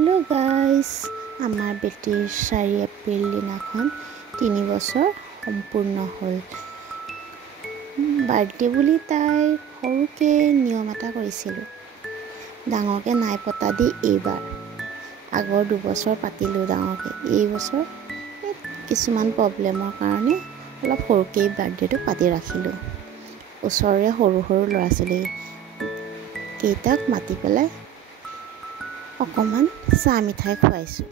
hello guys आमार बेटीर 4 April दिनाखन 3 बছৰ সম্পূৰ্ণ হ'ল বাৰ্থডে বুলি তাই সৰুকে নিয়ম এটা কৰিছিল ডাঙৰকে নাই পতা দি এইবাৰ আগৰ 2 বছৰ পাতিলো ডাঙৰকে এই বছৰ কিছুমান প্ৰবলেমৰ কাৰণে অলপ সৰুকে বাৰ্থডেটো পাতি ৰাখিলো ওচৰৰে সৰু সৰু ল'ৰা ছোৱালী কেইটাক মাতি পেলাই অকমান চাহ মিঠাই খুৱাইছো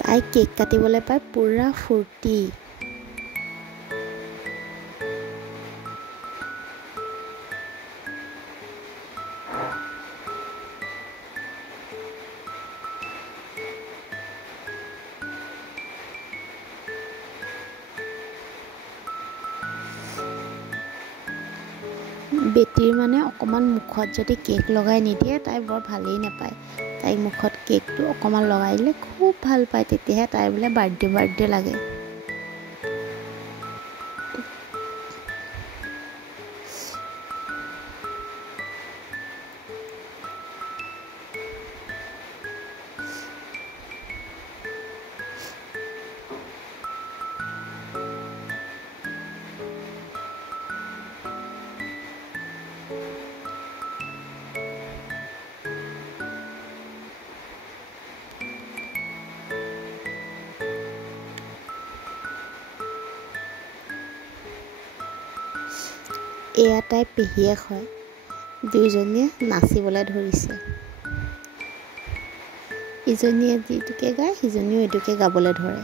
তাই কেক কাটিবলৈ পাই পুৰা ফুৰ্তি বেটিৰ মানে অকমান মুখত যদি কেক লগাই নিদিয়ে তাই বৰ ভালেই নাপায় তাই মুখত কেকটো অকমান লগাই দিলে খুব ভাল পায় তেতিয়াহে তাই বোলে বাৰ্থডে লাগে এয়া তাই পেহীয়েক হয় দুইজনীয়ে নাচিবলৈ ধৰিছে ইজনীয়ে যিটোকে গায় সিজনীও এটোকে গাবলৈ ধৰে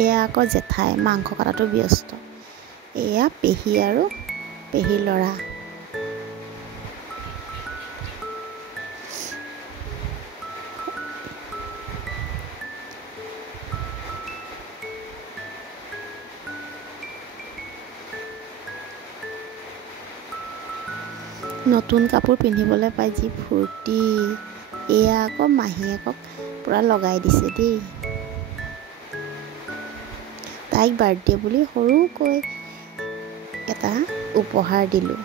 এয়া আকৌ জেঠাই মাংস কাটাটো ব্যস্ত এয়া পেহী আৰু পেহী ল'ৰা নতুন কাপোৰ পিন্ধিবলৈ পাই যি ফূৰ্তি এয়া আকৌ মাহীয়েকক পুৰা লগাই দিছে দেই তাইক বাৰ্থডে বুলি সৰুকৈ এটা উপহাৰ দিলো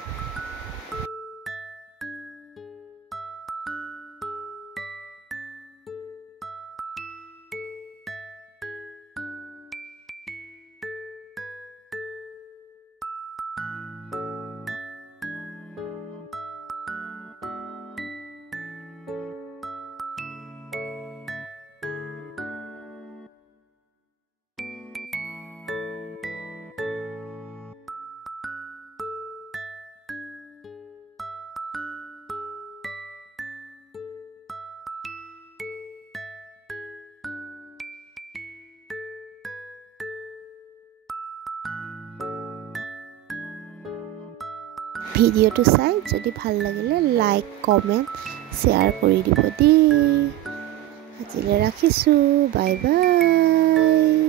ভিডিঅ'টো চাই যদি ভাল লাগিলে লাইক কমেন্ট শ্বেয়াৰ কৰি দিব দেই আজিলৈ ৰাখিছোঁ বাই বাই